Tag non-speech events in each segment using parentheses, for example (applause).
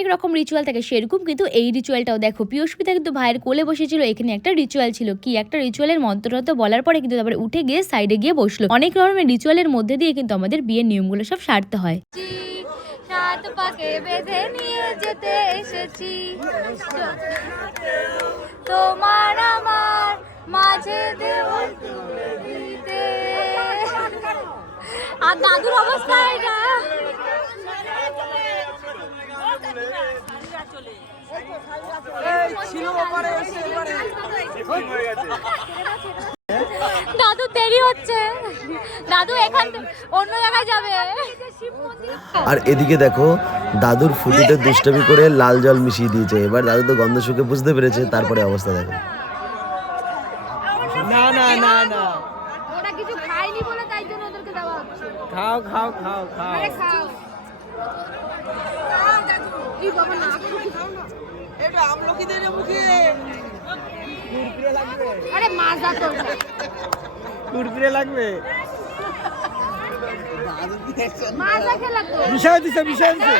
অনেক রকম রিচুয়াল থাকে, সেরকম কিন্তু এই রিচুয়ালটাও দেখো। পিয়স্মিতা কিন্তু ভাইয়ের কোলে বসেছিল, এখানে একটা রিচুয়াল ছিল। কি একটা রিচুয়ালের মন্ত্রত বলার পরে কিন্তু তারপরে উঠে গিয়ে সাইডে গিয়ে বসল। অনেক রকমের রিচুয়ালের মধ্যে দিয়ে কিন্তু আমাদের বিয়ের নিয়মগুলো সব সারতে হয়। আর দাদুর অবস্থা এটা। দাদু দেরি হচ্ছে। দাদু এখান অন্য জায়গায় যাবে। আর এদিকে দেখো দাদুর ফুটিতে দুষ্টামি করে লাল জল মিশিয়ে দিয়েছে। এবার দাদু তো গন্ধ শুকে বুঝতে পেরেছে তারপরে অবস্থা দেখো। না না না না। ওরা কিছু খায়নি বলে তাই জন্য ওদেরকে দেওয়া হচ্ছে। খাও খাও খাও খাও। খাও। এই বাবা না আরে মাজা তো। কুরকুরে লাগবে। মাজা খেলা তো। বিষয় দিছে বিষয় দিছে।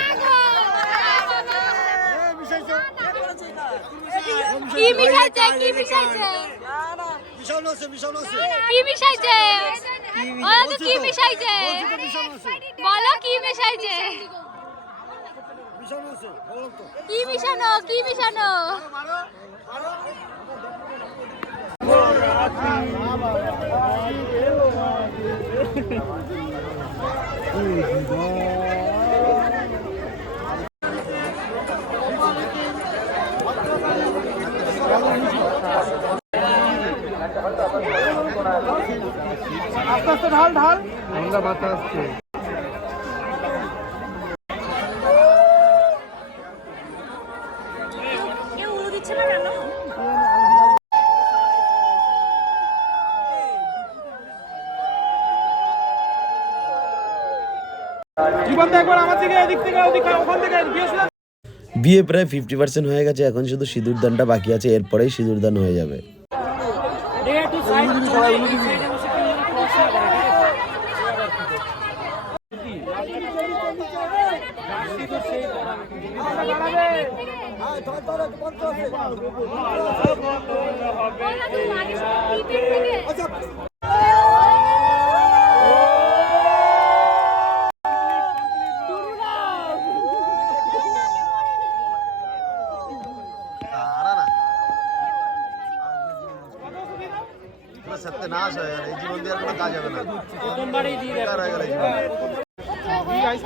কি মিশাইছে কি মিশাইছে? কি মিশাইছে? ওরা তো কি মিশাইছে? বলো কি মিশাইছে? কি মিশানো কি মিশানো আস্তে আস্তে ঢাল ঢাল। আমরা বাতা আসছে একবার আমার থেকে এদিক থেকে ওদিক ওখান থেকে গিয়েছিলাম বিয়ে প্রায় ফিফটি পার্সেন্ট হয়ে গেছে এখন শুধু সিঁদুর দানটা বাকি আছে এরপরেই সিঁদুর দান হয়ে যাবে। সত্যনাশ হয়ে গেল এই জীবন দিয়ে আর কোনো কাজ হবে না প্রথমবারই দিয়ে বেকার হয়ে গেল এই জীবন। এই,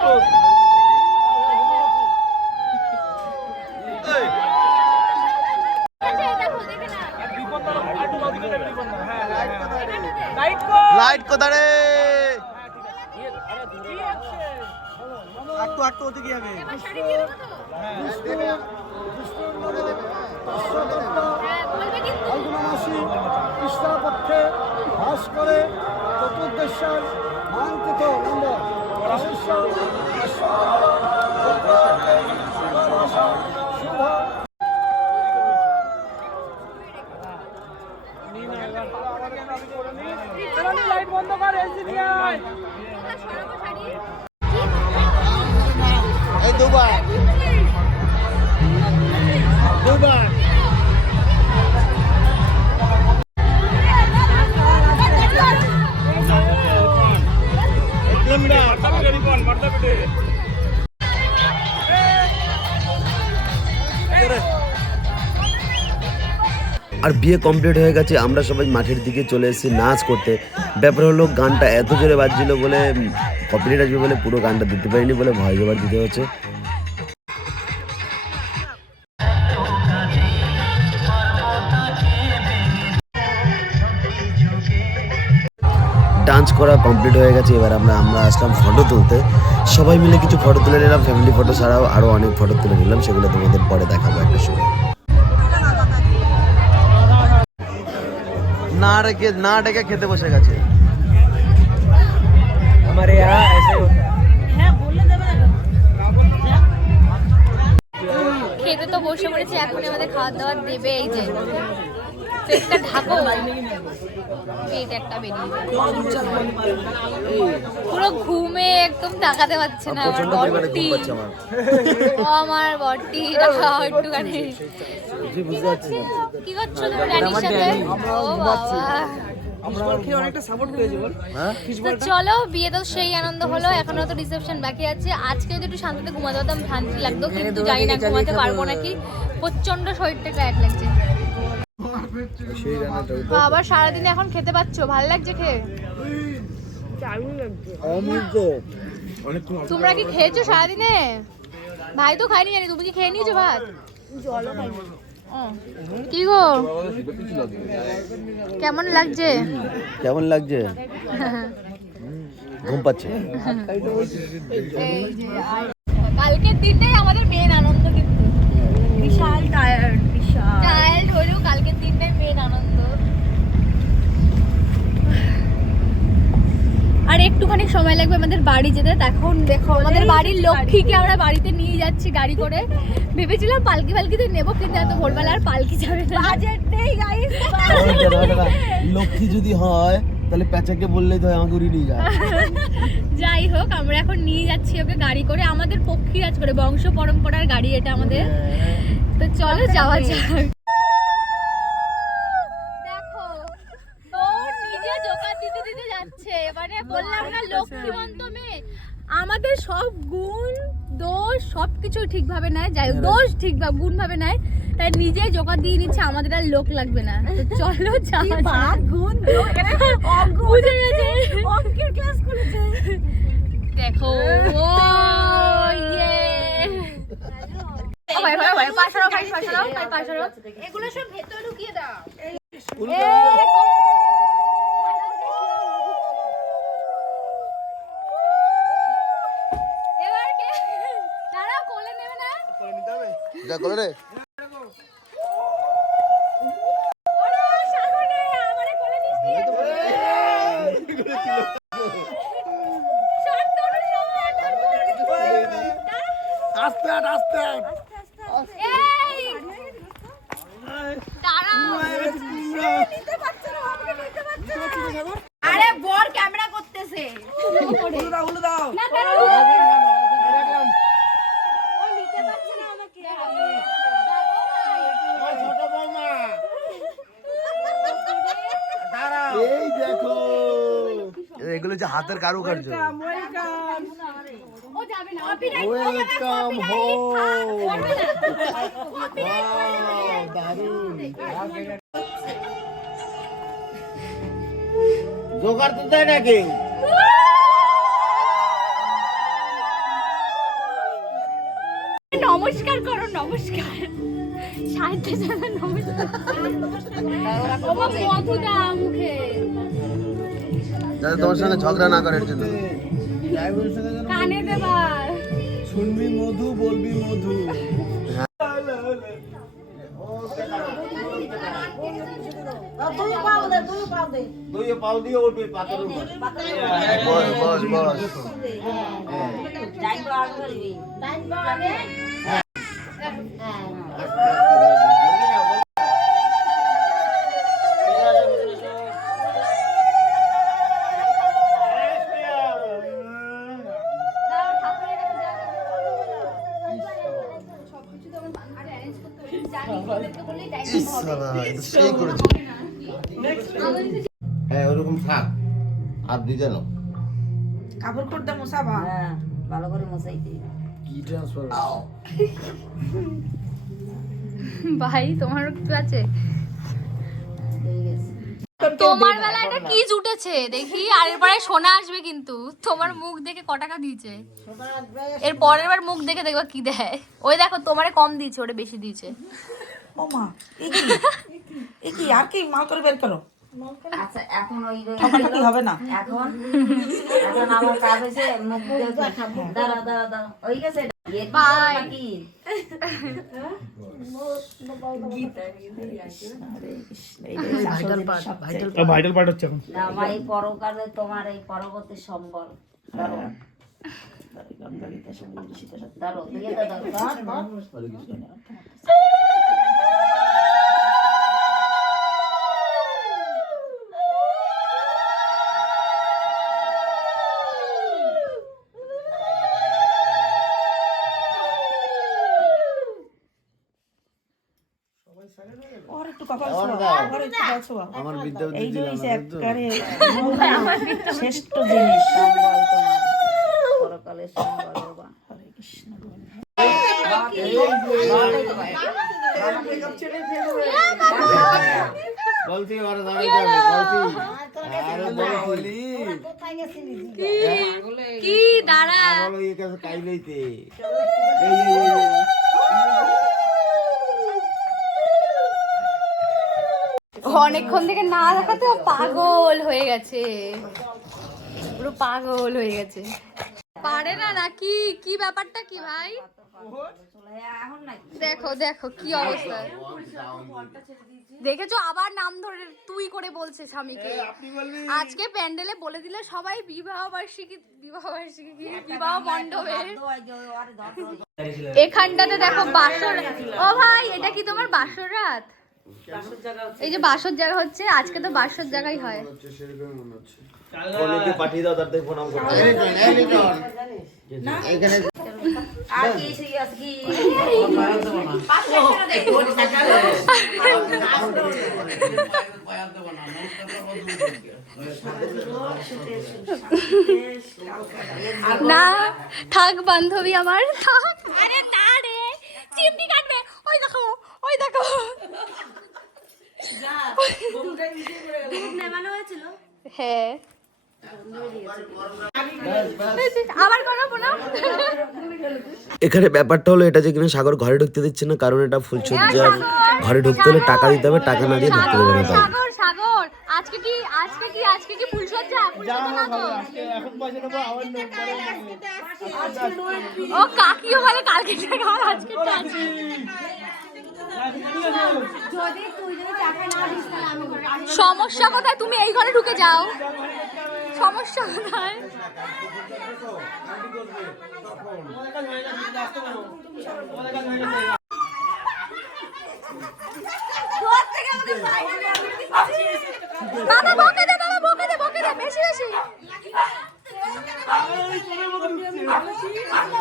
লাইট কোথা রে একটু একটু ওদিকে যাবে ফাল্গুনমাসী কৃষ্ণপক্ষে ভাস করে চতুর্দশার আর বিয়ে কমপ্লিট হয়ে গেছে, আমরা সবাই মাঠের দিকে চলে এসেছি নাচ করতে। ব্যাপার হলো, গানটা এত জোরে বাজছিল বলে কপিরাইট আসবে বলে পুরো গানটা দিতে পারিনি বলে ভয় জবার দিতে হচ্ছে। ডান্স করা কমপ্লিট হয়ে গেছে, এবার আমরা আমরা আসলাম ফটো তুলতে। সবাই মিলে কিছু ফটো তুলে নিলাম ফ্যামিলি ফটো ছাড়াও আরও অনেক ফটো তুলে নিলাম, সেগুলো তোমাদের পরে দেখাবো একটা সময়। না ডেকে না ডেকে খেতে বসে গেছে। আমার খেতে তো বসে পড়েছি এখন আমাদের খাওয়া দাওয়ার দেবে এই যে। ঢাকো। একটা পুরো ঘুমে একদম তাকাতে পারছে না আমার বটি আমার। বটি একটুখানি। বুঝতে কি করছ তুমি ড্যাডির সাথে? ও বাবা। হ্যাঁ? চলো বিয়ে তো সেই আনন্দ হলো এখনও তো রিসেপশন বাকি আছে। আজকে যদি একটু শান্তিতে ঘুমাতে পারতাম শান্তি লাগতো কিন্তু জানি না ঘুমাতে পারব নাকি। প্রচণ্ড শরীরটা টায়ার্ড লাগছে। আবার সারাদিন এখন খেতে পাচ্ছো? ভালো লাগছে খেয়ে? তোমরা কি খেয়েছো সারাদিনে? ভাই তো খাইনি জানি তুমি কি খেয়ে নিয়েছো ভাত? ও, কি গো? কেমন লাগছে? কেমন লাগছে? ঘুম পাচ্ছে। কালকের দিনটাই আমাদের মেন আনন্দ কিন্তু। বিশাল টায়ার্ড বিশাল। টায়ার্ড হলেও কালকের দিনটাই মেন আনন্দ। আর একটুখানি সময় লাগবে আমাদের বাড়ি যেতে। এখন দেখো আমাদের বাড়ির লক্ষ্মীকে আমরা বাড়িতে নিয়ে যাচ্ছি গাড়ি করে। ভেবেছিলাম পালকি পালকিতে নেব কিন্তু এত ভোরবেলা আর পালকি যাবে না। বাজেট নেই গাইস লক্ষ্মী যদি হয় তাহলে প্যাচাকে বললেই তো আমাকে উড়িয়ে নিয়ে যায়। যাই হোক আমরা এখন নিয়ে যাচ্ছি ওকে গাড়ি করে। আমাদের পক্ষীরাজ করে বংশ পরম্পরার গাড়ি এটা আমাদের। তো চলো যাওয়া যাক দেখো তোর নিজে জোকার দিতে দিতে যাচ্ছে মানে বললাম মেয়ে। আমাদের সব গুণ দোষ সব কিছু ঠিকভাবে নেয়। যাই হোক দোষ ঠিকভাবে গুণ ভাবে নেয় তাই নিজেই জোগাড় দিয়ে নিচ্ছে আমাদের আর লোক লাগবে না। তো চলো গুণ (laughs) বুঝে গেছে। অঙ্কের ক্লাস করেছে। দেখো (laughs) ও ইয়ে। এগুলো সব ভেতরে ঢুকিয়ে দাও। যা করে রে ওরে সাগরে আমারে কোলে নিস নিয়ে শান্তনু সময় আস্তে আট আস্তে আট এই দাঁড়াও আরে বর ক্যামেরা করতেছে না দাঁড়াও ও নিতে পারছে না আমাকে ছোট বৌমা দাঁড়াও এই দেখো যে হাতের কারুকার্য। ও যাবে না ওয়েলকাম হোম জোগাড় তো দেয় না কেউ। নমস্কার করো নমস্কার। সাহিত্য নমস্কার। মধুদা মুখে। যাতে তোমার সঙ্গে ঝগড়া না করার জন্য। কানে দেবার। শুনবি মধু বলবি মধু। দুই পাও দিয়ে উঠবে পাথর বস বস বস। সেই করেছে। হ্যাঁ ওরকম থাক। আর দিতে না কাপড় করতে হ্যাঁ ভালো করে মশাই দিই কি ট্রান্সফার ভাই তোমার একটু আছে? তোমার বেলা এটা কি জুটেছে দেখি। আর এরপরে সোনা আসবে কিন্তু। তোমার মুখ দেখে ক টাকা দিয়েছে? এর পরের বার মুখ দেখে দেখবা কি দেয়। ওই দেখো তোমারে কম দিয়েছে ওরে বেশি দিয়েছে। ও মা এ কি? এ কি? আর কি? মাল করে বের করো। আচ্ছা এখন ওই ওই- ঠাকুরটা কি হবে না? এখন এখন আমার কাজ হয়েছে মুখ দিয়ে দাঁড়া দাঁড়া দাঁড়া ওই গেছে? বিয়ে কি করো Bye. নাকি? ভাইটাল পার্ট হচ্ছে এখন। না, আমার এই পরকালে তোমার এই পরবর্তী সম্বল। ধরো ধরো দিয়ে দাও ধর, ধর। কপাল আমার ছোঁয়া দাও। ঘরে কপাল ছোঁয়া আমার বিদ্যা না, বুঝছ? একবারে শ্রেষ্ঠ জিনিস। পরকালে সম্বল বাবা হরে কৃষ্ণ। বলছি ওরা দাঁড়াই যাবে বলছি আরে বলছি কি। দাঁড়া। বলো এই কাছে এই এই, এই, এই। অনেকক্ষণ থেকে না দেখাতে পাগল হয়ে গেছে। পুরো পাগল হয়ে গেছে। পারে না নাকি? কি ব্যাপারটা কি ভাই? দেখো দেখো কি অবস্থা। দেখেছ? আবার নাম ধরে তুই করে বলছে স্বামীকে। আজকে প্যান্ডেলে বলে দিলে সবাই বিবাহ বার্ষিকী বিবাহ বার্ষিকী বিবাহ মণ্ডপে। এখানটাতে দেখো বাসর ও ভাই এটা কি তোমার বাসর রাত? এই যে বাসর জায়গা হচ্ছে আজকে তো বাসর জায়গায় হয়। পাঠিয়ে দাও প্রণাম করতে না থাক বান্ধবী আমার থাক। আরে না রে চিমটি কাটবে। ওই দেখো ওই দেখো। (laughs) হ্যাঁ। আবার করো প্রণাম এখানে ব্যাপারটা হলো এটা যে কিনা সাগর ঘরে ঢুকতে দিচ্ছে না কারণ এটা ফুলসজ্জা ঘরে ঢুকতে হলে টাকা দিতে হবে টাকা না দিয়ে ঢুকতে দেবে না সাগর সাগর আজকে কি আজকে কি আজকে কি ফুলসজ্জা ফুলসজ্জা না তো? এখন পয়সা দেবো আমার নেই, পরে নেব। ও কাকিও বলে কালকে টাকা আজকে টাকা। সমস্যা কোথায়? তুমি এই ঘরে ঢুকে যাও। সমস্যা কোথায়? বকে দে বকে দে বকে দে, বেশি বেশি।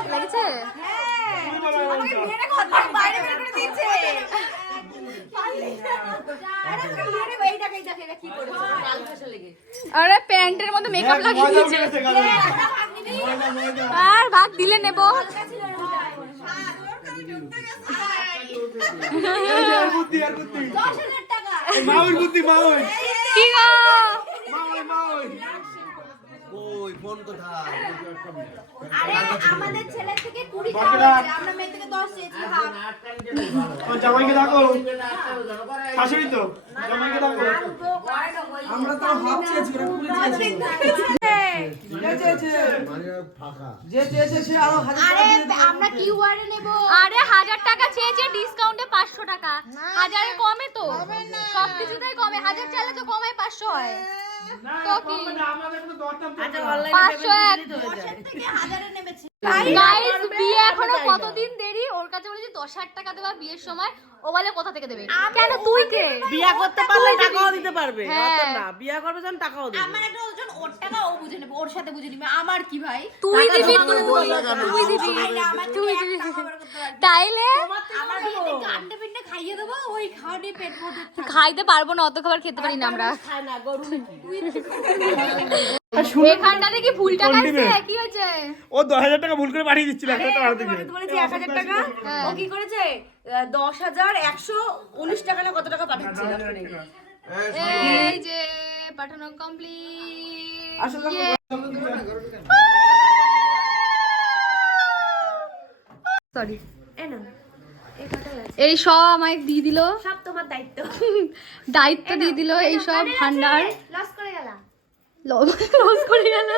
লেগেছে আরে প্যান্টের মধ্যে মেকআপ লাগিয়ে দিয়েছে আর ভাগ দিলে নেব। মাউর। কি গো। ওই ফোন কোথায় আমাদের ছেলে থেকে কুড়ি বকেরা। আমরা মেয়ে থেকে দশ চেয়েছি ভাগ আমার জামাইকে ডাকো। শাশুড়ি তো জামাইকে ডাকো আমরা তো ভাব চেয়েছি ওরা কুড়ি চেয়েছি যে চেয়েছে ফাঁকা যে চেয়েছে সে আরও হাজার আরে আমরা কি ওয়ার্ডে নেব আরে হাজার টাকা চেয়েছে ডিসকাউন্টে পাঁচশো টাকা হাজারে কমে তো সব কিছুতেই কমে হাজার চাইলে তো কমে পাঁচশো হয় আচ্ছা বিয়ে এখনও কতদিন দেরি? ওর কাছে বলেছি দশ হাজার টাকা দেবা বিয়ের সময় ও বলে কোথা থেকে দেবে? কেন তুই কে? বিয়া করতে পারলে টাকাও দিতে পারবে হ্যাঁ। না। বিয়া করবে যখন টাকাও দেবে। আমার একটা ওজন ওর টাকা ও বুঝে নেবে ওর সাথে বুঝে নিবে। আমার কি ভাই? তুই দিবি তুই তুই দিবি। তুই দিবি। তাইলে? আমার গান্ডে পিন্ডে খাইয়ে দেবো ওই খাওয়ানি পেট ভরে খাইতে পারব না অত খাবার খেতে পারি না আমরা। খায় না গরু এখানটাতে কি ফুল টাকা আসছে কি হয়েছে? ও দশ হাজার টাকা ভুল করে পাঠিয়ে দিচ্ছিল একটা টাকা দিবে বলেছি টাকা। ও কি করেছে? আহ, দশ হাজার একশো উনিশ টাকা না কত টাকা পাঠাচ্ছিল এই যে পাঠানো কমপ্লিট সরি এই সব আমায় দিয়ে দিল। সব তোমার দায়িত্ব। দায়িত্ব দিয়ে দিল এই সব ভান্ডার। লস করে গেলাম। লস করে গেল